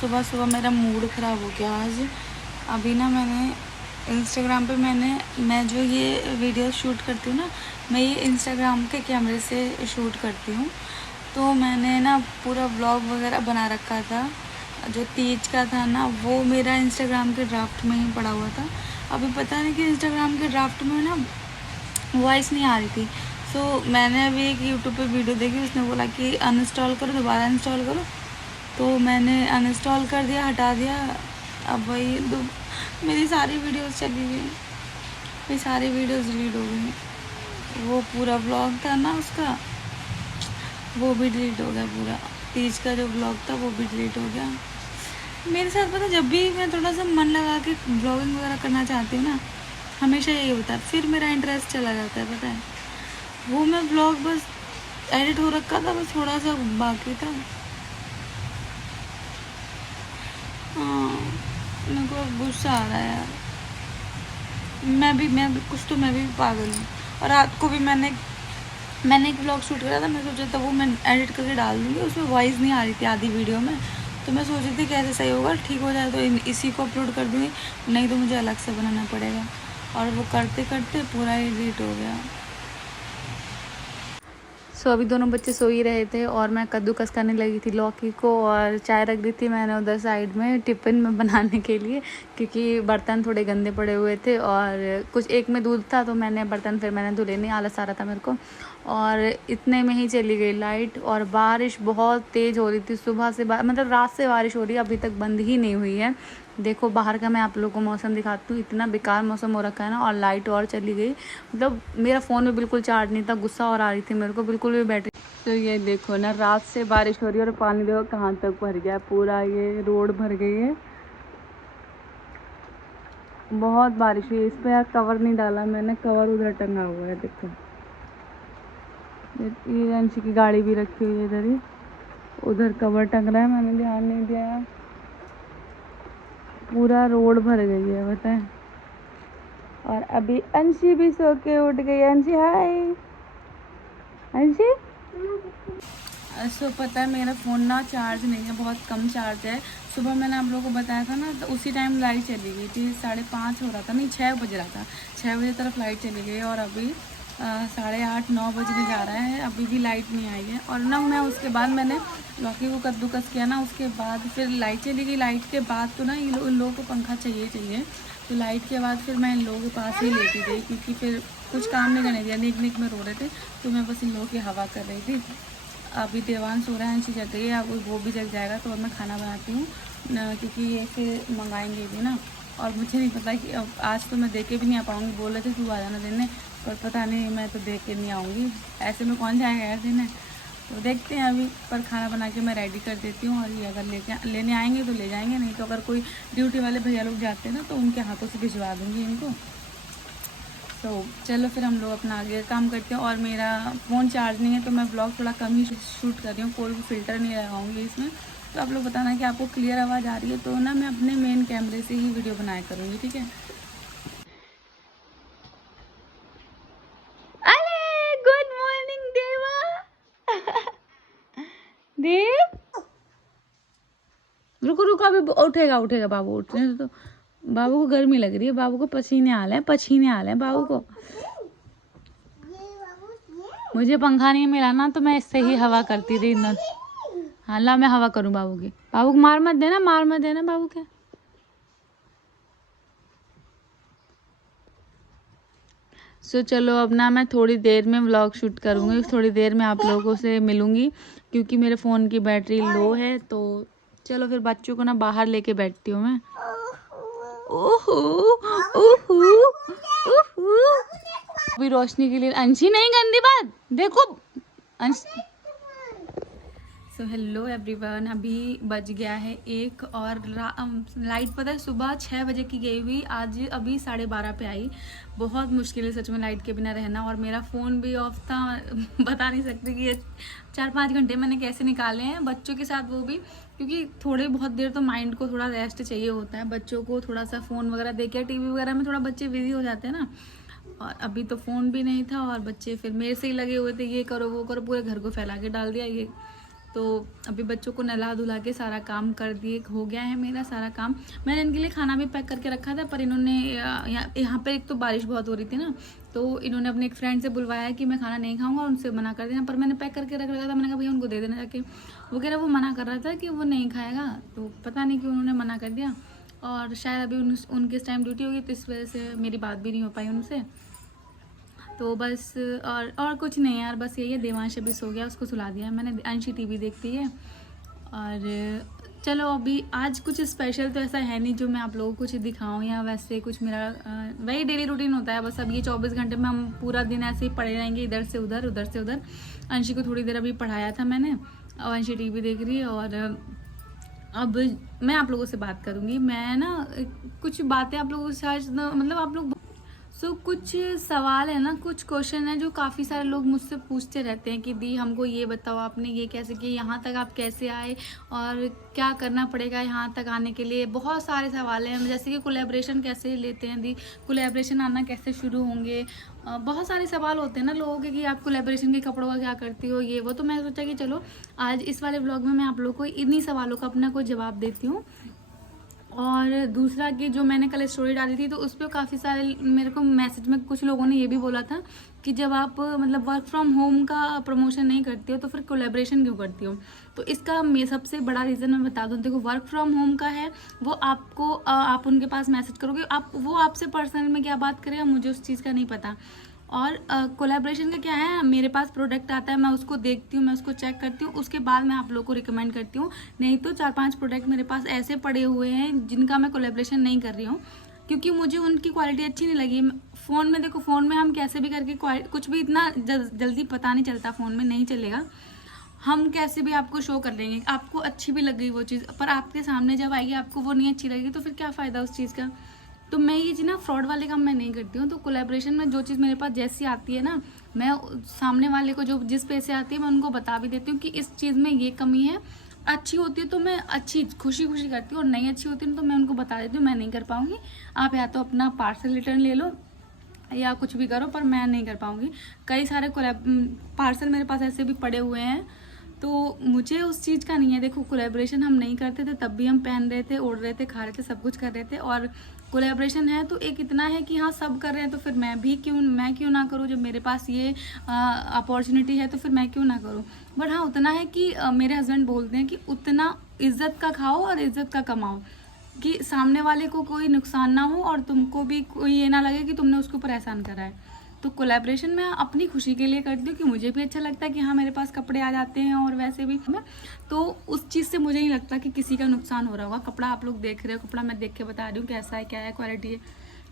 सुबह सुबह मेरा मूड ख़राब हो गया आज। अभी ना मैंने इंस्टाग्राम पे मैं जो ये वीडियो शूट करती हूँ ना, मैं ये इंस्टाग्राम के कैमरे से शूट करती हूँ। तो मैंने ना पूरा व्लॉग वगैरह बना रखा था, जो तीज का था ना वो मेरा इंस्टाग्राम के ड्राफ्ट में ही पड़ा हुआ था। अभी पता नहीं कि इंस्टाग्राम के ड्राफ्ट में ना वॉइस नहीं आ रही थी। सो मैंने अभी एक यूट्यूब पे वीडियो देखी, उसने बोला कि अनइंस्टॉल करो, दोबारा इंस्टॉल करो। तो मैंने अनइंस्टॉल कर दिया, हटा दिया। अब वही मेरी सारी वीडियोस चली गई, मेरी सारी वीडियोस डिलीट हो गई। वो पूरा व्लॉग था ना उसका, वो भी डिलीट हो गया। पूरा तीज का जो व्लॉग था वो भी डिलीट हो गया। मेरे साथ पता, जब भी मैं थोड़ा सा मन लगा के ब्लॉगिंग वगैरह करना चाहती हूँ ना, हमेशा यही होता है, फिर मेरा इंटरेस्ट चला जाता है। पता है, वो मैं ब्लॉग बस एडिट हो रखा था, बस थोड़ा सा बाकी था। हाँ, मेरे को गुस्सा आ रहा है यार। मैं भी पागल हूँ। और रात को भी मैंने एक ब्लॉग शूट करा था। मैं सोचा था वो मैं एडिट करके डाल दूँगी, उसमें वॉइस नहीं आ रही थी आधी वीडियो में। तो मैं सोच रही थी कैसे सही होगा, ठीक हो जाए तो इसी को अपलोड कर दूँगी, नहीं तो मुझे अलग से बनाना पड़ेगा। और वो करते करते पूरा ही डिलीट हो गया। सो अभी दोनों बच्चे सो ही रहे थे और मैं कद्दूकस करने लगी थी लौकी को, और चाय रख दी थी मैंने उधर साइड में टिफ़िन में बनाने के लिए, क्योंकि बर्तन थोड़े गंदे पड़े हुए थे और कुछ एक में दूध था, तो मैंने बर्तन फिर मैंने धुले नहीं, आलस आ रहा था मेरे को। और इतने में ही चली गई लाइट, और बारिश बहुत तेज़ हो रही थी सुबह से, मतलब रात से बारिश हो रही है, अभी तक बंद ही नहीं हुई है। देखो बाहर का मैं आप लोगों को मौसम दिखाती हूँ, इतना बेकार मौसम हो रखा है ना, और लाइट और चली गई। मतलब मेरा फ़ोन में बिल्कुल चार्ज नहीं था, गुस्सा और आ रही थी मेरे को, बिल्कुल भी बैटरी। तो ये देखो ना, रात से बारिश हो रही है और पानी देखो कहाँ तक भर गया, पूरा ये रोड भर गई है। बहुत बारिश हुई। इस पर यार कवर नहीं डाला मैंने, कवर उधर टंगा हुआ है देखो। ये अंशी की गाड़ी भी रखी हुई है इधर ही, उधर कवर टंग रहा है, मैंने ध्यान नहीं दिया यार। पूरा रोड भर गई है बताएं। और अभी अंशी भी सो के उठ गई। अंशी हाय अंशी। सो पता है मेरा फ़ोन ना चार्ज नहीं है, बहुत कम चार्ज है। सुबह मैंने आप लोगों को बताया था ना, तो उसी टाइम लाइट चली गई थी, 5:30 हो रहा था, नहीं 6 बज रहा था, 6 बजे तरफ लाइट चली गई। और अभी 8:30-9 बजने जा रहा है, अभी भी लाइट नहीं आई है। और ना मैं उसके बाद मैंने लौकी को कद्दूकस किया ना, उसके बाद फिर लाइट चली गई। लाइट के बाद तो ना इन लोगों को पंखा चाहिए, तो लाइट के बाद फिर मैं इन लोगों के पास ही लेती गई, क्योंकि फिर कुछ काम नहीं करने दिया, निक में रो रहे थे, तो मैं बस इन लोगों की हवा कर रही थी। अभी देवान सो रहा है, अंशी जग गई है, अब वो भी जग जाएगा तो अब मैं खाना बनाती हूँ, क्योंकि ये फिर मंगाएंगे भी ना। और मुझे नहीं पता कि अब आज तो मैं दे के भी नहीं आ पाऊँगी। बोल रहे थे तू आ जाना देने, पर पता नहीं, मैं तो दे के नहीं आऊँगी, ऐसे में कौन जाएगा यार देने। तो देखते हैं अभी, पर खाना बना के मैं रेडी कर देती हूँ। और ये अगर लेने आएंगे तो ले जाएंगे, नहीं तो अगर कोई ड्यूटी वाले भैया लोग जाते हैं ना, तो उनके हाथों से भिजवा दूँगी इनको। तो चलो फिर हम लोग अपना आगे काम करते हैं। और मेरा फ़ोन चार्ज नहीं है, तो मैं ब्लॉग थोड़ा कम ही शूट कर रही हूँ, कोई भी फ़िल्टर नहीं लगाऊंगी इसमें। तो आप लोग बताना कि आपको क्लियर आवाज़ आ रही है, तो ना मैं अपने मेन कैमरे से ही वीडियो बनाया करूँगी, ठीक है। अरे गुड मॉर्निंग देवा। देव रुको रुको, अभी उठेगा बाबू, उठने तो। बाबू को गर्मी लग रही है, बाबू को पसीने आ रहे हैं बाबू को। मुझे पंखा नहीं मिला ना, तो मैं इससे ही हवा करती रही ना। हाँ ला, मैं हवा करूँ बाबू की। बाबू को मार मत देना बाबू के। सो चलो अब ना मैं थोड़ी देर में व्लॉग शूट करूँगी, थोड़ी देर में आप लोगों से मिलूँगी, क्योंकि मेरे फ़ोन की बैटरी लो है। तो चलो फिर बच्चों को ना बाहर लेके बैठती हूँ मैं। ओहो ओहो ओहो, अभी रोशनी के लिए। अंशी नहीं, गंदी बात देखो अंशी। सो हेलो एवरीवन, अभी बज गया है 1 और लाइट पता है सुबह 6 बजे की गई हुई, आज अभी 12:30 पे आई। बहुत मुश्किल है सच में लाइट के बिना रहना, और मेरा फ़ोन भी ऑफ था। बता नहीं सकती कि ये 4-5 घंटे मैंने कैसे निकाले हैं बच्चों के साथ, वो भी क्योंकि थोड़े बहुत देर तो माइंड को थोड़ा रेस्ट चाहिए होता है। बच्चों को थोड़ा सा फ़ोन वगैरह देख के, टीवी वगैरह में थोड़ा बच्चे बिजी हो जाते हैं ना। और अभी तो फ़ोन भी नहीं था, और बच्चे फिर मेरे से ही लगे हुए थे, ये करो वो करो, पूरे घर को फैला के डाल दिया। ये तो अभी बच्चों को नहला धुला के सारा काम कर दिए, हो गया है मेरा सारा काम। मैंने इनके लिए खाना भी पैक करके रखा था, पर इन्होंने यहाँ पर एक तो बारिश बहुत हो रही थी ना, तो इन्होंने अपने एक फ्रेंड से बुलवाया कि मैं खाना नहीं खाऊंगा, उनसे मना कर देना। पर मैंने पैक करके रख रखा था, मैंने कहा भैया उनको दे देना जाके। वो कह रहा वो मना कर रहा था कि वो नहीं खाएगा, तो पता नहीं क्यों उन्होंने मना कर दिया। और शायद अभी उनके इस टाइम ड्यूटी होगी, तो इस वजह से मेरी बात भी नहीं हो पाई उनसे। तो बस और कुछ नहीं यार, बस यही है। देवांश अभी सो गया, उसको सुला दिया मैंने। अंशी टीवी देखती है। और चलो अभी आज कुछ स्पेशल तो ऐसा है नहीं जो मैं आप लोगों को कुछ दिखाऊं, या वैसे कुछ मेरा वही डेली रूटीन होता है बस। अब ये 24 घंटे में हम पूरा दिन ऐसे ही पड़े रहेंगे, इधर से उधर उधर से उधर। अंशी को थोड़ी देर अभी पढ़ाया था मैंने, और अंशी टीवी देख रही है। और अब मैं आप लोगों से बात करूंगी। मैं ना कुछ बातें आप लोगों से आज मतलब आप लोग कुछ सवाल है ना, कुछ क्वेश्चन है जो काफ़ी सारे लोग मुझसे पूछते रहते हैं कि दी हमको ये बताओ, आपने ये कैसे किया, यहाँ तक आप कैसे आए और क्या करना पड़ेगा यहाँ तक आने के लिए। बहुत सारे सवाल हैं, जैसे कि कोलैबोरेशन कैसे लेते हैं दी, कोलैबोरेशन आना कैसे शुरू होंगे। बहुत सारे सवाल होते हैं ना लोगों के कि आप कोलैबोरेशन के कपड़ों का क्या करती हो, ये वो। तो मैं सोचा कि चलो आज इस वाले ब्लॉग में मैं आप लोगों को इन्हीं सवालों का अपना कोई जवाब देती हूँ। और दूसरा कि जो मैंने कल स्टोरी डाली थी, तो उस पर काफ़ी सारे मेरे को मैसेज में कुछ लोगों ने ये भी बोला था कि जब आप मतलब वर्क फ्रॉम होम का प्रमोशन नहीं करती हो तो फिर कोलैबोरेशन क्यों करती हो। तो इसका सबसे बड़ा रीज़न मैं बता दूँ। देखो, वर्क फ्रॉम होम का है वो आपको आप उनके पास मैसेज करोगे, वो आपसे पर्सनल में क्या बात करेगा मुझे उस चीज़ का नहीं पता। और कोलैबोरेशन का क्या है, मेरे पास प्रोडक्ट आता है, मैं उसको देखती हूँ, मैं उसको चेक करती हूँ, उसके बाद मैं आप लोगों को रिकमेंड करती हूँ। नहीं तो 4-5 प्रोडक्ट मेरे पास ऐसे पड़े हुए हैं जिनका मैं कोलैबोरेशन नहीं कर रही हूँ, क्योंकि मुझे उनकी क्वालिटी अच्छी नहीं लगी। फ़ोन में देखो, फ़ोन में हम कैसे भी करके कुछ भी इतना जल्दी पता नहीं चलता, फ़ोन में नहीं चलेगा। हम कैसे भी आपको शो कर लेंगे, आपको अच्छी भी लग गई वो चीज़, पर आपके सामने जब आएगी आपको वो नहीं अच्छी लगेगी, तो फिर क्या फ़ायदा उस चीज़ का। तो मैं ये चीज़ ना फ्रॉड वाले काम मैं नहीं करती हूँ। तो कोलैबोरेशन में जो चीज़ मेरे पास जैसी आती है ना, मैं सामने वाले को जो जिस पैसे आती है मैं उनको बता भी देती हूँ कि इस चीज़ में ये कमी है। अच्छी होती है तो मैं अच्छी खुशी खुशी करती हूँ, और नहीं अच्छी होती है तो मैं उनको बता देती हूँ मैं नहीं कर पाऊँगी, आप या तो अपना पार्सल रिटर्न ले लो या कुछ भी करो, पर मैं नहीं कर पाऊँगी। कई सारे पार्सल मेरे पास ऐसे भी पड़े हुए हैं, तो मुझे उस चीज़ का नहीं है। देखो, कोलैबोरेशन हम नहीं करते थे तब भी हम पहन रहे थे, ओढ़ रहे थे, खा रहे थे, सब कुछ कर रहे थे। और कोलैबोरेशन है तो एक इतना है कि हाँ सब कर रहे हैं तो फिर मैं क्यों ना करूँ। जब मेरे पास ये अपॉर्चुनिटी है तो फिर मैं क्यों ना करूँ। बट हाँ उतना है कि मेरे हस्बैंड बोलते हैं कि उतना इज्जत का खाओ और इज्जत का कमाओ, कि सामने वाले को कोई नुकसान ना हो और तुमको भी कोई ये ना लगे कि तुमने उसके ऊपर एहसान करा है। तो कोलैबोरेशन मैं अपनी खुशी के लिए करती हूँ कि मुझे भी अच्छा लगता है कि हाँ मेरे पास कपड़े आ जाते हैं, और वैसे भी मैं तो उस चीज़ से मुझे नहीं लगता कि किसी का नुकसान हो रहा होगा। कपड़ा आप लोग देख रहे हो, कपड़ा मैं देख के बता रही हूँ कैसा है, क्या है, क्वालिटी है,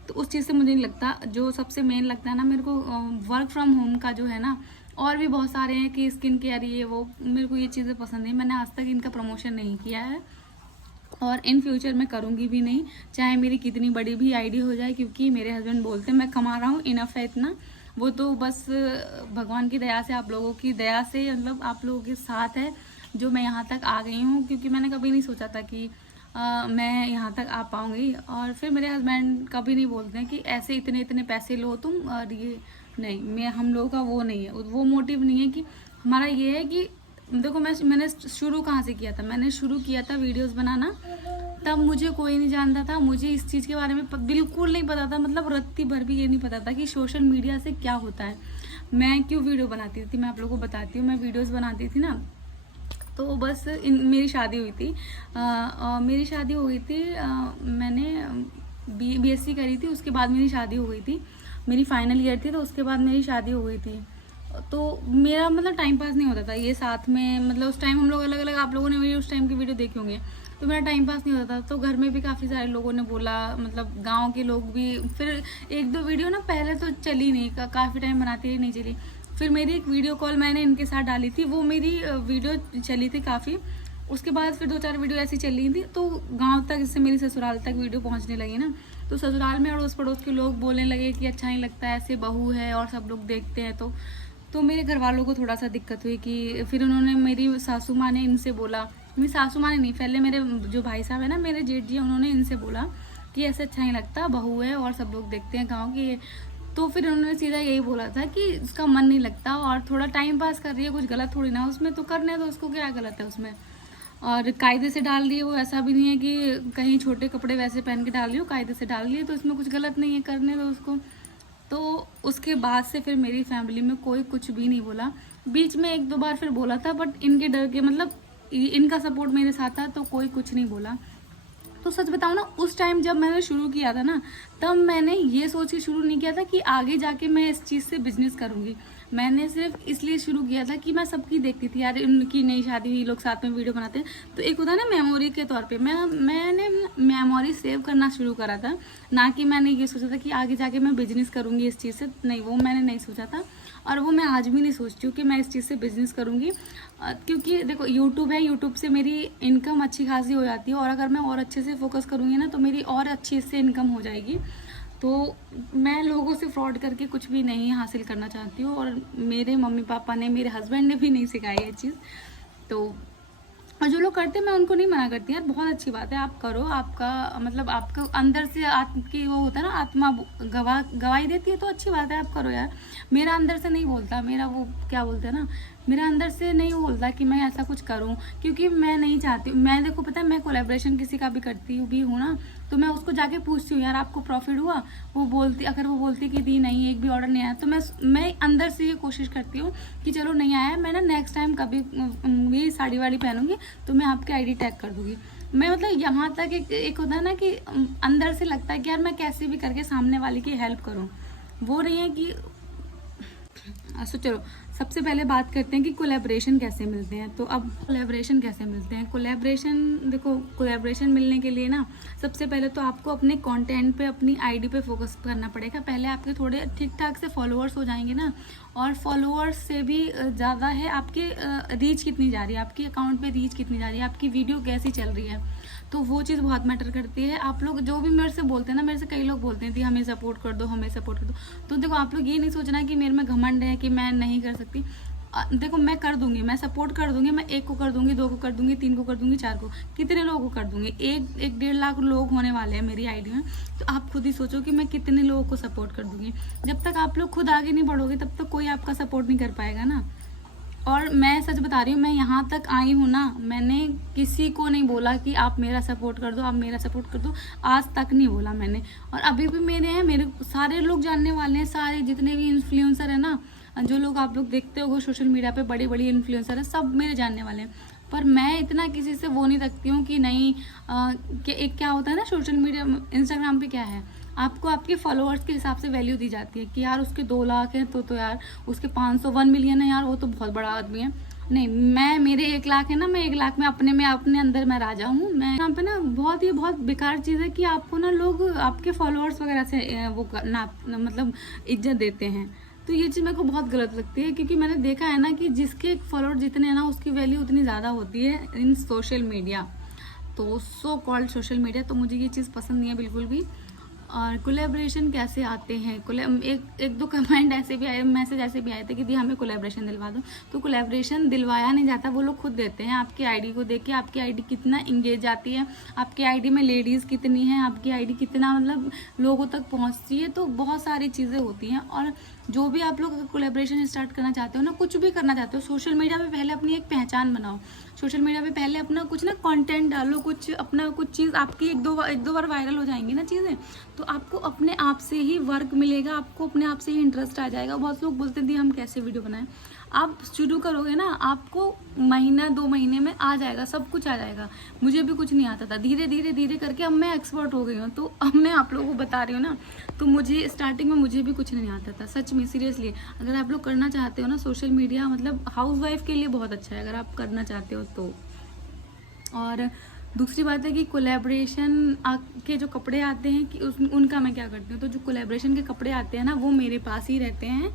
तो उस चीज़ से मुझे नहीं लगता। जो सबसे मेन लगता है ना मेरे को वर्क फ्रॉम होम का जो है ना, और भी बहुत सारे हैं कि स्किन केयर ये वो, मेरे को ये चीज़ें पसंद नहीं। मैंने आज तक इनका प्रमोशन नहीं किया है और इन फ्यूचर मैं करूँगी भी नहीं, चाहे मेरी कितनी बड़ी भी आईडी हो जाए, क्योंकि मेरे हस्बैंड बोलते हैं मैं कमा रहा हूँ, इनफ है इतना। वो तो बस भगवान की दया से, आप लोगों की दया से, मतलब आप लोगों के साथ है जो मैं यहाँ तक आ गई हूँ, क्योंकि मैंने कभी नहीं सोचा था कि मैं यहाँ तक आ पाऊँगी। और फिर मेरे हस्बैंड कभी नहीं बोलते हैं कि ऐसे इतने इतने पैसे लो तुम, और ये नहीं, हम लोगों का वो नहीं है, वो मोटिव नहीं है। कि हमारा ये है कि देखो, मैंने शुरू कहाँ से किया था, मैंने शुरू किया था वीडियोस बनाना, तब मुझे कोई नहीं जानता था, मुझे इस चीज़ के बारे में बिल्कुल नहीं पता था, मतलब रत्ती भर भी ये नहीं पता था कि सोशल मीडिया से क्या होता है, मैं क्यों वीडियो बनाती थी। मैं आप लोगों को बताती हूँ, मैं वीडियोस बनाती थी ना, तो बस मेरी शादी हुई थी, मेरी शादी हो गई थी, मैंने BSc करी थी, उसके बाद मेरी शादी हो गई थी, मेरी फाइनल ईयर थी, तो उसके बाद मेरी शादी हो गई थी। तो मेरा मतलब टाइम पास नहीं होता था ये साथ में, मतलब उस टाइम हम लोग अलग अलग, आप लोगों ने मेरी उस टाइम की वीडियो देखी होंगी, तो मेरा टाइम पास नहीं होता था। तो घर में भी काफ़ी सारे लोगों ने बोला, मतलब गांव के लोग भी, फिर 1-2 वीडियो ना पहले तो चली नहीं, काफ़ी टाइम बनाती रही, नहीं चली। फिर मेरी एक वीडियो कॉल मैंने इनके साथ डाली थी, वो मेरी वीडियो चली थी काफ़ी। उसके बाद फिर 2-4 वीडियो ऐसी चली थी, तो गाँव तक, इससे मेरी ससुराल तक वीडियो पहुँचने लगी ना, तो ससुराल में अड़ोस पड़ोस के लोग बोलने लगे कि अच्छा नहीं लगता, ऐसे बहू है, और सब लोग देखते हैं। तो मेरे घर वालों को थोड़ा सा दिक्कत हुई कि फिर उन्होंने, मेरी सासू माँ ने इनसे बोला, मेरी सासू माँ ने नहीं, पहले मेरे जो भाई साहब है ना, मेरे जेठ जी, उन्होंने इनसे बोला कि ऐसे अच्छा नहीं लगता, बहू है और सब लोग देखते हैं गाँव की। तो फिर उन्होंने सीधा यही बोला था कि इसका मन नहीं लगता और थोड़ा टाइम पास कर रही है, कुछ गलत थोड़ी ना उसमें, तो करने दो उसको, क्या गलत है उसमें। और कायदे से डाल दिए वो, ऐसा भी नहीं है कि कहीं छोटे कपड़े वैसे पहन के डाल दिए, कायदे से डाल दिए, तो इसमें कुछ गलत नहीं है, करने दो उसको। तो उसके बाद से फिर मेरी फैमिली में कोई कुछ भी नहीं बोला। बीच में 1-2 बार फिर बोला था, बट इनके डर के, मतलब इनका सपोर्ट मेरे साथ था तो कोई कुछ नहीं बोला। तो सच बताऊँ ना, उस टाइम जब मैंने शुरू किया था ना, तब मैंने ये सोच के शुरू नहीं किया था कि आगे जाके मैं इस चीज़ से बिजनेस करूँगी। मैंने सिर्फ इसलिए शुरू किया था कि मैं सबकी देखती थी, यार उनकी नई शादी हुई, लोग साथ में वीडियो बनाते हैं, तो एक होता है ना मेमोरी के तौर पे, मैंने मेमोरी सेव करना शुरू करा था। ना कि मैंने ये सोचा था कि आगे जाके मैं बिजनेस करूँगी इस चीज़ से, नहीं, वो मैंने नहीं सोचा था। और वो मैं आज भी नहीं सोचती हूँ कि मैं इस चीज़ से बिजनेस करूँगी, क्योंकि देखो यूट्यूब है, यूट्यूब से मेरी इनकम अच्छी खासी हो जाती है, और अगर मैं और अच्छे से फोकस करूँगी ना तो मेरी और अच्छी इससे इनकम हो जाएगी। तो मैं लोगों से फ्रॉड करके कुछ भी नहीं हासिल करना चाहती हूँ, और मेरे मम्मी पापा ने, मेरे हस्बैंड ने भी नहीं सिखाई ये चीज़। तो और जो लोग करते हैं मैं उनको नहीं मना करती यार, बहुत अच्छी बात है, आप करो, आपका मतलब आपका अंदर से की वो होता है ना, आत्मा गवाही देती है, तो अच्छी बात है, आप करो यार। मेरा अंदर से नहीं बोलता, मेरा वो क्या बोलते हैं ना, मेरा अंदर से नहीं बोलता कि मैं ऐसा कुछ करूं, क्योंकि मैं नहीं चाहती। मैं देखो पता है, मैं कोलैबोरेशन किसी का भी करती भी हूँ ना, तो मैं उसको जाके पूछती हूँ, यार आपको प्रॉफिट हुआ? वो बोलती, अगर वो बोलती कि दी नहीं, एक भी ऑर्डर नहीं आया, तो मैं अंदर से ये कोशिश करती हूँ कि चलो नहीं आया, मैं ना नेक्स्ट टाइम कभी ये साड़ी वाड़ी पहनूंगी तो मैं आपके आईडी टैग कर दूंगी। मैं मतलब यहाँ तक एक होता है ना कि अंदर से लगता है कि यार मैं कैसे भी करके सामने वाले की हेल्प करूँ, वो नहीं है कि तो चलो सबसे पहले बात करते हैं कि कोलैबोरेशन कैसे मिलते हैं। तो अब कोलैबोरेशन कैसे मिलते हैं, कोलैबोरेशन देखो, कोलैबोरेशन मिलने के लिए ना सबसे पहले तो आपको अपने कंटेंट पे, अपनी आईडी पे फोकस करना पड़ेगा। पहले आपके थोड़े ठीक ठाक से फॉलोअर्स हो जाएंगे ना, और फॉलोअर्स से भी ज़्यादा है आपके रीच कितनी जा रही है, आपके अकाउंट पे रीच कितनी जा रही है, आपकी वीडियो कैसी चल रही है, तो वो चीज़ बहुत मैटर करती है। आप लोग जो भी मेरे से बोलते हैं ना, मेरे से कई लोग बोलते हैं कि हमें सपोर्ट कर दो, हमें सपोर्ट कर दो, तो देखो आप लोग ये नहीं सोचना कि मेरे में घमंड है कि मैं नहीं कर सकती। देखो मैं कर दूंगी, मैं सपोर्ट कर दूंगी, मैं 1 को कर दूंगी, 2 को कर दूंगी, 3 को कर दूंगी, 4 को, कितने लोगों को कर दूंगी, 1-1.5 लाख लोग होने वाले हैं मेरी आईडी में, तो आप खुद ही सोचो कि मैं कितने लोगों को सपोर्ट कर दूंगी। जब तक आप लोग खुद आगे नहीं बढ़ोगे तब तक कोई आपका सपोर्ट नहीं कर पाएगा ना। और मैं सच बता रही हूँ, मैं यहाँ तक आई हूँ ना, मैंने किसी को नहीं बोला कि आप मेरा सपोर्ट कर दो, आप मेरा सपोर्ट कर दो, आज तक नहीं बोला मैंने। और अभी भी मेरे सारे लोग जानने वाले हैं, सारे जितने भी इन्फ्लुएंसर है ना, जो लोग आप लोग देखते हो सोशल मीडिया पे, बड़े बड़ी इन्फ्लुएंसर है, सब मेरे जानने वाले हैं। पर मैं इतना किसी से वो नहीं रखती हूँ कि नहीं, कि एक क्या होता है ना सोशल मीडिया, इंस्टाग्राम पे क्या है, आपको आपके फॉलोअर्स के हिसाब से वैल्यू दी जाती है कि यार उसके 2 लाख हैं तो यार उसके 501 मिलियन है, यार वो तो बहुत बड़ा आदमी है। नहीं, मेरे 1 लाख है ना, मैं 1 लाख में अपने अंदर मैं राजा हूँ। मैं यहाँ पे ना बहुत बेकार चीज़ है कि आपको ना लोग आपके फॉलोअर्स वगैरह से वो ना मतलब इज्जत देते हैं, तो ये चीज़ मेरे को बहुत गलत लगती है, क्योंकि मैंने देखा है ना कि जिसके फॉलोअर जितने हैं ना, उसकी वैल्यू उतनी ज़्यादा होती है इन सोशल मीडिया, तो सो कॉल्ड सोशल मीडिया। तो मुझे ये चीज़ पसंद नहीं है बिल्कुल भी। और कोलैबोरेशन कैसे आते हैं, एक दो कमेंट ऐसे भी आए, मैसेज ऐसे भी आए थे कि दी हमें कोलैबोरेशन दिलवा दो, तो कोलैबोरेशन दिलवाया नहीं जाता, वो लोग खुद देते हैं। आपकी आईडी को देख के आपकी आईडी कितना इंगेज जाती है, आपकी आईडी में लेडीज़ कितनी हैं, आपकी आईडी कितना मतलब लोगों तक पहुंचती है, तो बहुत सारी चीज़ें होती हैं। और जो भी आप लोग कोलैबोरेशन स्टार्ट करना चाहते हो ना, कुछ भी करना चाहते हो, सोशल मीडिया पे पहले अपनी एक पहचान बनाओ। सोशल मीडिया पे पहले अपना कुछ ना कंटेंट डालो, कुछ अपना कुछ चीज़ आपकी एक दो बार वायरल हो जाएंगी ना चीज़ें, तो आपको अपने आप से ही वर्क मिलेगा, आपको अपने आप से ही इंटरेस्ट आ जाएगा। बहुत लोग बोलते थे हम कैसे वीडियो बनाएं, आप शुरू करोगे ना, आपको महीना 2 महीने में आ जाएगा, सब कुछ आ जाएगा। मुझे भी कुछ नहीं आता था, धीरे धीरे करके अब मैं एक्सपर्ट हो गई हूँ। तो अब मैं आप लोगों को बता रही हूँ ना, तो मुझे स्टार्टिंग में मुझे भी कुछ नहीं आता था, सच में सीरियसली। अगर आप लोग करना चाहते हो ना सोशल मीडिया, मतलब हाउसवाइफ के लिए बहुत अच्छा है अगर आप करना चाहते हो तो। और दूसरी बात है कि कोलैबोरेशन के जो कपड़े आते हैं कि उनका मैं क्या करती हूँ, तो जो कोलैबोरेशन के कपड़े आते हैं ना, वो मेरे पास ही रहते हैं,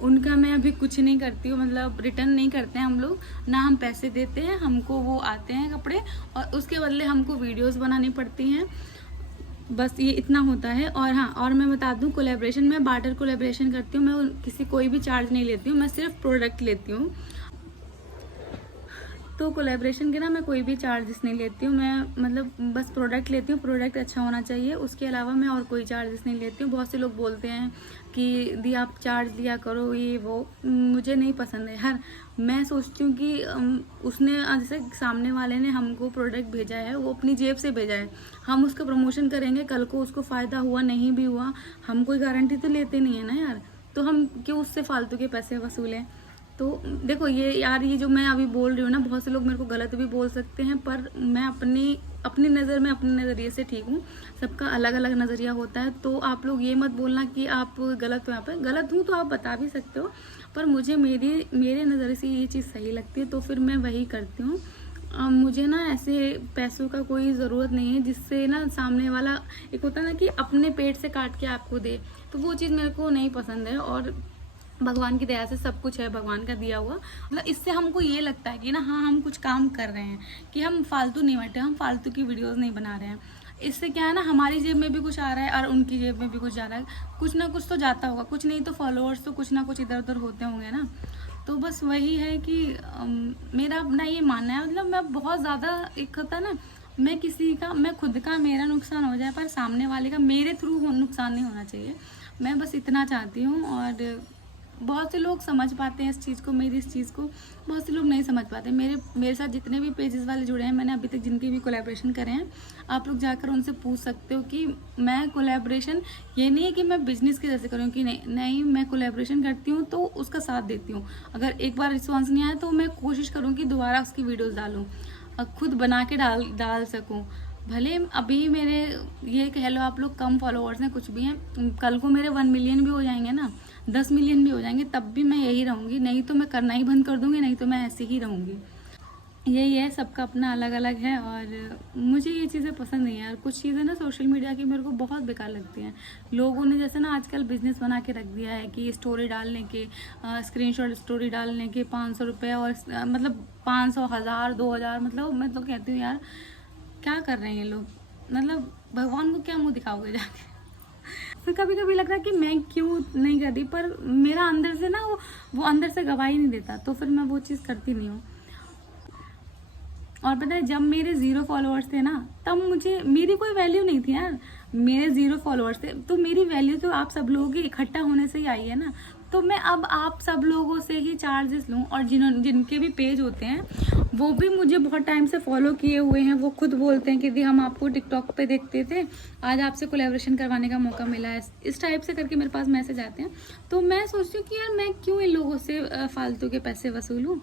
उनका मैं अभी कुछ नहीं करती हूँ, मतलब रिटर्न नहीं करते हैं हम लोग ना, हम पैसे देते हैं, हमको वो आते हैं कपड़े और उसके बदले हमको वीडियोस बनानी पड़ती हैं, बस ये इतना होता है। और हाँ, और मैं बता दूँ, कोलैबोरेशन में बार्टर कोलैबोरेशन करती हूँ, मैं कोई भी चार्ज नहीं लेती हूँ, मैं सिर्फ प्रोडक्ट लेती हूँ। तो कोलैबोरेशन के ना मैं कोई भी चार्जेस नहीं लेती हूँ, मैं मतलब बस प्रोडक्ट लेती हूँ, प्रोडक्ट अच्छा होना चाहिए, उसके अलावा मैं और कोई चार्जेस नहीं लेती हूँ। बहुत से लोग बोलते हैं कि दी आप चार्ज लिया करो, ये वो, मुझे नहीं पसंद है यार। मैं सोचती हूँ कि उसने जैसे सामने वाले ने हमको प्रोडक्ट भेजा है, वो अपनी जेब से भेजा है, हम उसका प्रमोशन करेंगे, कल को उसको फ़ायदा हुआ नहीं भी हुआ, हम कोई गारंटी तो लेते नहीं है ना यार, तो हम क्यों उससे फालतू के पैसे वसूलें। तो देखो ये यार, ये जो मैं अभी बोल रही हूँ ना, बहुत से लोग मेरे को गलत भी बोल सकते हैं, पर मैं अपनी नज़र में, अपने नज़रिए से ठीक हूँ। सबका अलग अलग नज़रिया होता है, तो आप लोग ये मत बोलना कि आप गलत हो। यहाँ पे गलत हूँ तो आप बता भी सकते हो, पर मुझे मेरे नज़र से ये चीज़ सही लगती है, तो फिर मैं वही करती हूँ। मुझे ना ऐसे पैसों का कोई ज़रूरत नहीं है जिससे ना सामने वाला, एक होता है ना कि अपने पेट से काट के आपको दे, तो वो चीज़ मेरे को नहीं पसंद है। और भगवान की दया से सब कुछ है, भगवान का दिया हुआ, मतलब इससे हमको ये लगता है कि ना हाँ हम कुछ काम कर रहे हैं, कि हम फालतू नहीं बैठे, हम फालतू की वीडियोस नहीं बना रहे हैं। इससे क्या है ना, हमारी जेब में भी कुछ आ रहा है और उनकी जेब में भी कुछ जा रहा है, कुछ ना कुछ तो जाता होगा, कुछ नहीं तो फॉलोअर्स तो कुछ ना कुछ इधर उधर होते होंगे ना। तो बस वही है कि मेरा अपना ये मानना है, मतलब मैं बहुत ज़्यादा, एक होता है ना, मैं खुद का मेरा नुकसान हो जाए पर सामने वाले का मेरे थ्रू नुकसान नहीं होना चाहिए, मैं बस इतना चाहती हूँ। और बहुत से लोग समझ पाते हैं इस चीज़ को, मेरी इस चीज़ को बहुत से लोग नहीं समझ पाते। मेरे साथ जितने भी पेजेस वाले जुड़े हैं, मैंने अभी तक जिनके भी कोलैबोरेशन करे हैं, आप लोग जाकर उनसे पूछ सकते हो कि मैं कोलैबोरेशन, ये नहीं है कि मैं बिजनेस के जैसे करूँ कि नहीं, मैं कोलैबोरेशन करती हूँ तो उसका साथ देती हूँ। अगर एक बार रिस्पॉन्स नहीं आया तो मैं कोशिश करूँ कि दोबारा उसकी वीडियोज़ डालूँ, खुद बना के डाल सकूँ। भले अभी मेरे, ये कह लो आप लोग, कम फॉलोअर्स हैं, कुछ भी हैं, कल को मेरे 1 मिलियन भी हो जाएंगे ना, 10 मिलियन भी हो जाएंगे, तब भी मैं यही रहूँगी, नहीं तो मैं करना ही बंद कर दूँगी, नहीं तो मैं ऐसे ही रहूँगी। यही है, सबका अपना अलग अलग है। और मुझे ये चीज़ें पसंद नहीं है यार, कुछ चीज़ें ना सोशल मीडिया की मेरे को बहुत बेकार लगती हैं। लोगों ने जैसे ना आजकल बिजनेस बना के रख दिया है कि स्टोरी डालने के, स्क्रीनशॉट स्टोरी डालने के 500 रुपये, और मतलब 500, 1000, 2000, मतलब मैं तो कहती हूँ यार क्या कर रहे हैं ये लोग, मतलब भगवान को क्या मुंह दिखाओगे जाके। फिर कभी कभी लगता है कि मैं क्यों नहीं कर रही, पर मेरा अंदर से ना वो अंदर से गवाही नहीं देता, तो फिर मैं वो चीज़ करती नहीं हूँ। और पता है, जब मेरे 0 फॉलोअर्स थे ना, तब मेरी कोई वैल्यू नहीं थी यार, मेरे 0 फॉलोअर्स थे, तो मेरी वैल्यू तो आप सब लोगों की इकट्ठा होने से ही आई है ना। तो मैं अब आप सब लोगों से ही चार्जेस लूँ, और जिनके भी पेज होते हैं वो भी मुझे बहुत टाइम से फॉलो किए हुए हैं, वो खुद बोलते हैं कि दी हम आपको टिकटॉक पे देखते थे, आज आपसे कोलैबोरेशन करवाने का मौका मिला है, इस टाइप से करके मेरे पास मैसेज आते हैं। तो मैं सोचती हूँ कि यार मैं क्यों इन लोगों से फालतू के पैसे वसूलूँ,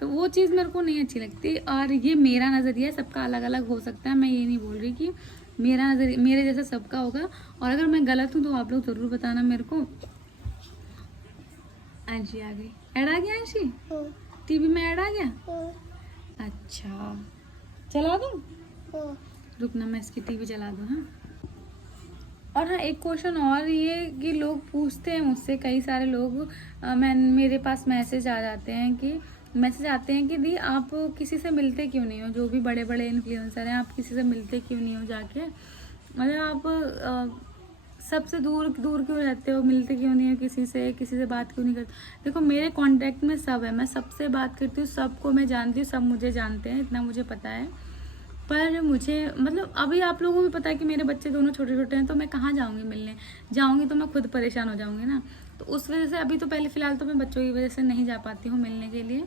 तो वो चीज़ मेरे को नहीं अच्छी लगती। और ये मेरा नज़रिया है, सबका अलग अलग हो सकता है, मैं ये नहीं बोल रही कि मेरा नज़रिया मेरे जैसा सबका होगा। और अगर मैं गलत हूँ तो आप लोग ज़रूर बताना मेरे को। अंशी आ गई, ऐड आ गया अंशी, टीवी में ऐड आ गया। अच्छा चला दूँ, रुकना मैं इसकी टीवी चला दूँ। हाँ, और हाँ एक क्वेश्चन और, ये कि लोग पूछते हैं मुझसे, कई सारे लोग मेरे पास मैसेज आते हैं कि दी आप किसी से मिलते क्यों नहीं हो, जो भी बड़े बड़े इन्फ्लुएंसर हैं, आप किसी से मिलते क्यों नहीं हो जाके, मतलब आप सबसे दूर दूर क्यों रहते हो, मिलते क्यों नहीं हो किसी से बात क्यों नहीं करते। देखो मेरे कांटेक्ट में सब है, मैं सबसे बात करती हूँ, सबको मैं जानती हूँ, सब मुझे जानते हैं, इतना मुझे पता है। पर मुझे मतलब अभी आप लोगों को भी पता है कि मेरे बच्चे दोनों छोटे छोटे हैं, तो मैं कहाँ जाऊँगी मिलने, जाऊँगी तो मैं खुद परेशान हो जाऊँगी ना। तो उस वजह से अभी तो पहले फ़िलहाल तो मैं बच्चों की वजह से नहीं जा पाती हूँ मिलने के लिए।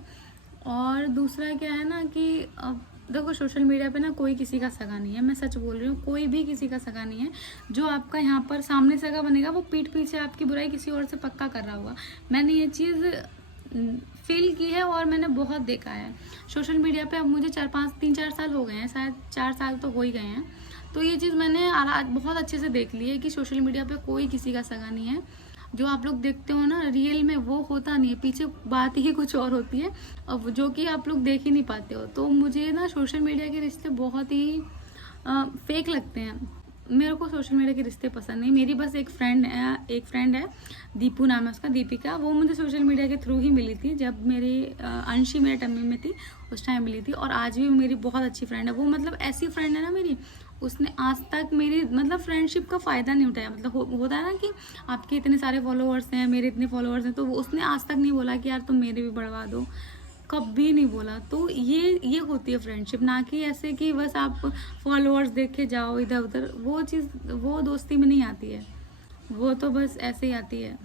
और दूसरा क्या है ना कि अब देखो सोशल मीडिया पे ना कोई किसी का सगा नहीं है, मैं सच बोल रही हूँ, कोई भी किसी का सगा नहीं है। जो आपका यहाँ पर सामने सगा बनेगा वो पीठ पीछे आपकी बुराई किसी और से पक्का कर रहा होगा। मैंने ये चीज़ फील की है और मैंने बहुत देखा है सोशल मीडिया पे। अब मुझे 3-4 साल हो गए हैं, शायद 4 साल तो हो ही गए हैं। तो ये चीज़ मैंने बहुत अच्छे से देख ली है कि सोशल मीडिया पे कोई किसी का सगा नहीं है। जो आप लोग देखते हो ना रियल में वो होता नहीं है, पीछे बात ही कुछ और होती है, और जो कि आप लोग देख ही नहीं पाते हो। तो मुझे ना सोशल मीडिया के रिश्ते बहुत ही फेक लगते हैं। मेरे को सोशल मीडिया के रिश्ते पसंद नहीं। मेरी बस एक फ्रेंड है, दीपू नाम है उसका, दीपिका, वो मुझे सोशल मीडिया के थ्रू ही मिली थी। जब मेरी अंशी मेरे टम्मी में थी उस टाइम मिली थी, और आज भी मेरी बहुत अच्छी फ्रेंड है वो। मतलब ऐसी फ्रेंड है ना मेरी, उसने आज तक मेरी मतलब फ्रेंडशिप का फ़ायदा नहीं उठाया। मतलब होता है ना कि आपके इतने सारे फॉलोअर्स हैं, मेरे इतने फॉलोअर्स हैं, तो उसने आज तक नहीं बोला कि यार तुम मेरे भी बढ़वा दो। कभी नहीं बोला। तो ये होती है फ्रेंडशिप, ना कि ऐसे कि बस आप फॉलोअर्स देख के जाओ इधर उधर। वो चीज़ वो दोस्ती में नहीं आती है, वो तो बस ऐसे ही आती है।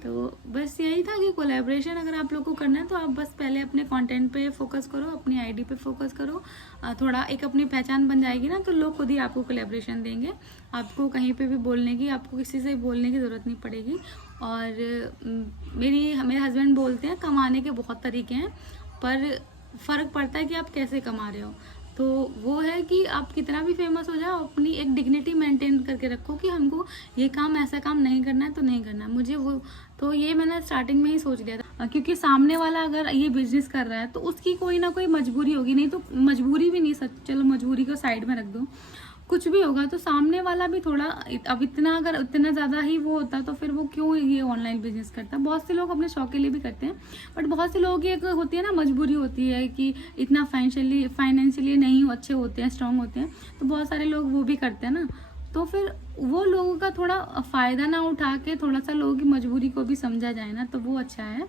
तो बस यही था कि कोलैबोरेशन अगर आप लोग को करना है तो आप बस पहले अपने कंटेंट पे फोकस करो, अपनी आईडी पे फोकस करो। थोड़ा एक अपनी पहचान बन जाएगी ना, तो लोग खुद ही आपको कोलैबोरेशन देंगे। आपको कहीं पे भी बोलने की, आपको किसी से बोलने की ज़रूरत नहीं पड़ेगी। और मेरे हस्बैंड बोलते हैं कमाने के बहुत तरीके हैं, पर फ़र्क पड़ता है कि आप कैसे कमा रहे हो। तो वो है कि आप कितना भी फेमस हो जाओ, अपनी एक डिग्निटी मेंटेन करके रखो कि हमको ये काम, ऐसा काम नहीं करना है तो नहीं करना है मुझे। वो तो ये मैंने स्टार्टिंग में ही सोच लिया था, क्योंकि सामने वाला अगर ये बिजनेस कर रहा है तो उसकी कोई ना कोई मजबूरी होगी। नहीं तो मजबूरी भी नहीं, सच चलो मजबूरी को साइड में रख दो, कुछ भी होगा तो सामने वाला भी थोड़ा, अब इतना अगर इतना ज़्यादा ही वो होता तो फिर वो क्यों ये ऑनलाइन बिजनेस करता। बहुत से लोग अपने शौक के लिए भी करते हैं, बट बहुत से लोगों की एक होती है ना मजबूरी होती है कि इतना फाइनेंशियली नहीं अच्छे होते हैं, स्ट्रांग होते हैं, तो बहुत सारे लोग वो भी करते हैं ना। तो फिर वो लोगों का थोड़ा फ़ायदा ना उठा के थोड़ा सा लोगों की मजबूरी को भी समझा जाए ना, तो वो अच्छा है।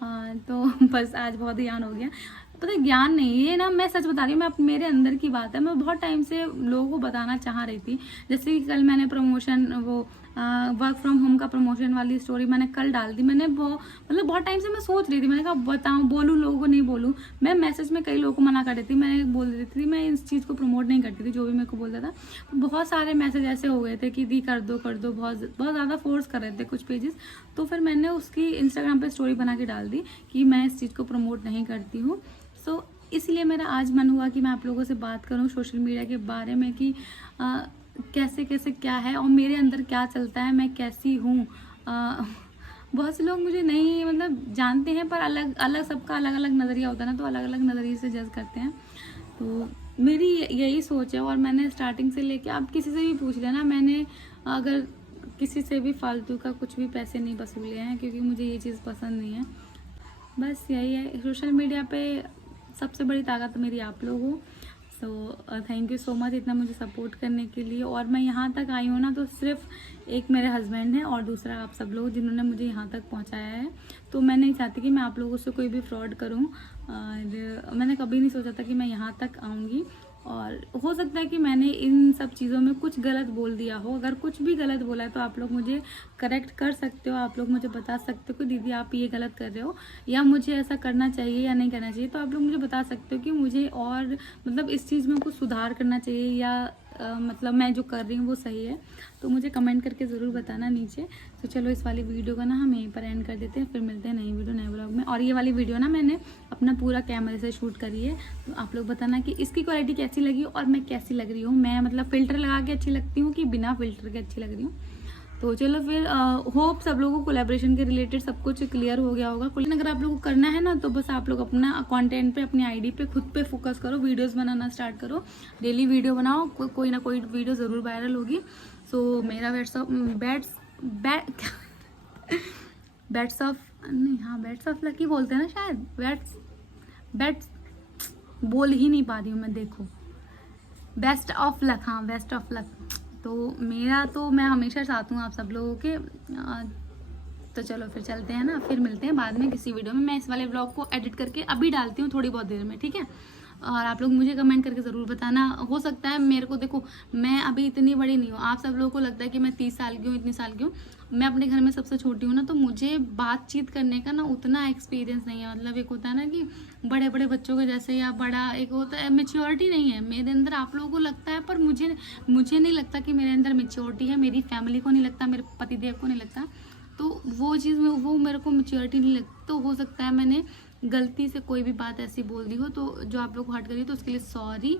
हाँ, तो बस आज बहुत ज्ञान हो गया। पता है ज्ञान नहीं, ये ना मैं सच बता रही हूँ, मैं मेरे अंदर की बात है। मैं बहुत टाइम से लोगों को बताना चाह रही थी। जैसे कि कल मैंने प्रमोशन, वो वर्क फ्रॉम होम का प्रमोशन वाली स्टोरी मैंने कल डाल दी। मैंने बहुत टाइम से मैं सोच रही थी, मैंने कहा बताऊँ, बोलूँ लोगों को, नहीं बोलूँ। मैं मैसेज में कई लोगों को मना कर देती, मैं बोल देती थी मैं इस चीज़ को प्रमोट नहीं करती थी, जो भी मेरे को बोलता था। बहुत सारे मैसेज ऐसे हो गए थे कि दी कर दो, बहुत ज़्यादा फोर्स कर रहे थे कुछ पेजेस। तो फिर मैंने उसकी इंस्टाग्राम पर स्टोरी बना के डाल दी कि मैं इस चीज़ को प्रमोट नहीं करती हूँ। तो इसलिए मेरा आज मन हुआ कि मैं आप लोगों से बात करूं सोशल मीडिया के बारे में कि कैसे कैसे क्या है और मेरे अंदर क्या चलता है, मैं कैसी हूँ। बहुत से लोग मुझे नहीं मतलब जानते हैं, पर अलग अलग सबका अलग अलग नज़रिया होता है ना, तो अलग अलग नज़रिए से जज करते हैं। तो मेरी यही सोच है। और मैंने स्टार्टिंग से लेके, आप किसी से भी पूछ लेना, मैंने अगर किसी से भी फालतू का कुछ भी पैसे नहीं वसूले हैं, क्योंकि मुझे ये चीज़ पसंद नहीं है। बस यही है, सोशल मीडिया पे सबसे बड़ी ताकत मेरी आप लोग हो। So thank you so much इतना मुझे सपोर्ट करने के लिए। और मैं यहाँ तक आई हूँ ना, तो सिर्फ एक मेरे हस्बैंड है और दूसरा आप सब लोग, जिन्होंने मुझे यहाँ तक पहुँचाया है। तो मैं नहीं चाहती कि मैं आप लोगों से कोई भी फ्रॉड करूँ, और मैंने कभी नहीं सोचा था कि मैं यहाँ तक आऊँगी। और हो सकता है कि मैंने इन सब चीज़ों में कुछ गलत बोल दिया हो। अगर कुछ भी गलत बोला है तो आप लोग मुझे करेक्ट कर सकते हो, आप लोग मुझे बता सकते हो कि दीदी आप ये गलत कर रहे हो, या मुझे ऐसा करना चाहिए या नहीं करना चाहिए। तो आप लोग मुझे बता सकते हो कि मुझे और मतलब इस चीज़ में कुछ सुधार करना चाहिए, या मतलब मैं जो कर रही हूँ वो सही है। तो मुझे कमेंट करके ज़रूर बताना नीचे। तो चलो इस वाली वीडियो का ना हम यहीं पर एंड कर देते हैं, फिर मिलते हैं नई वीडियो नए ब्लॉग में। और ये वाली वीडियो ना मैंने अपना पूरा कैमरे से शूट करी है, तो आप लोग बताना कि इसकी क्वालिटी कैसी लगी और मैं कैसी लग रही हूँ। मैं मतलब फ़िल्टर लगा के अच्छी लगती हूँ कि बिना फ़िल्टर के अच्छी लग रही हूँ। तो चलो फिर होप सब लोगों को कोलैबोरेशन के रिलेटेड सब कुछ क्लियर हो गया होगा। लेकिन अगर आप लोगों को करना है ना, तो बस आप लोग अपना कंटेंट पे, अपनी आईडी पे खुद पे फोकस करो, वीडियोस बनाना स्टार्ट करो, डेली वीडियो बनाओ, कोई ना कोई वीडियो ज़रूर वायरल होगी। सो मेरा बैट्स ऑफ लकी बोलते हैं ना शायद, बैट्स बोल ही नहीं पा रही हूँ मैं, देखो, बेस्ट ऑफ लक, हाँ बेस्ट ऑफ लक। तो मेरा तो मैं हमेशा चाहती हूँ आप सब लोगों के। तो चलो फिर चलते हैं ना, फिर मिलते हैं बाद में किसी वीडियो में। मैं इस वाले ब्लॉग को एडिट करके अभी डालती हूँ थोड़ी बहुत देर में, ठीक है। और आप लोग मुझे कमेंट करके ज़रूर बताना। हो सकता है मेरे को, देखो मैं अभी इतनी बड़ी नहीं हूँ, आप सब लोगों को लगता है कि मैं 30 साल की हूँ, इतनी साल की हूँ। मैं अपने घर में सबसे छोटी हूँ ना, तो मुझे बातचीत करने का ना उतना एक्सपीरियंस नहीं है। मतलब एक होता है ना कि बड़े बड़े बच्चों के जैसे, या बड़ा एक होता है, मेच्योरिटी नहीं है मेरे अंदर। आप लोगों को लगता है, पर मुझे नहीं लगता कि मेरे अंदर मेच्योरिटी है। मेरी फैमिली को नहीं लगता, मेरे पतिदेव को नहीं लगता। तो वो चीज़ में वो मेरे को मेच्योरिटी नहीं लगती। तो हो सकता है मैंने गलती से कोई भी बात ऐसी बोल दी हो, तो जो आप लोग को हर्ट करी, तो उसके लिए सॉरी।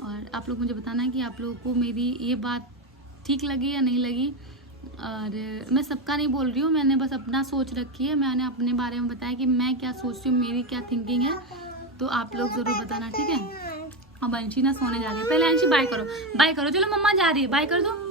और आप लोग मुझे बताना है कि आप लोगों को मेरी ये बात ठीक लगी या नहीं लगी। और मैं सबका नहीं बोल रही हूँ, मैंने बस अपना सोच रखी है, मैंने अपने बारे में बताया कि मैं क्या सोचती हूँ, मेरी क्या थिंकिंग है। तो आप लोग ज़रूर बताना, ठीक है। अब अंशी ना सोने जा रही है। पहले अंशी बाय करो, चलो मम्मा जा रही है, बाय कर दो।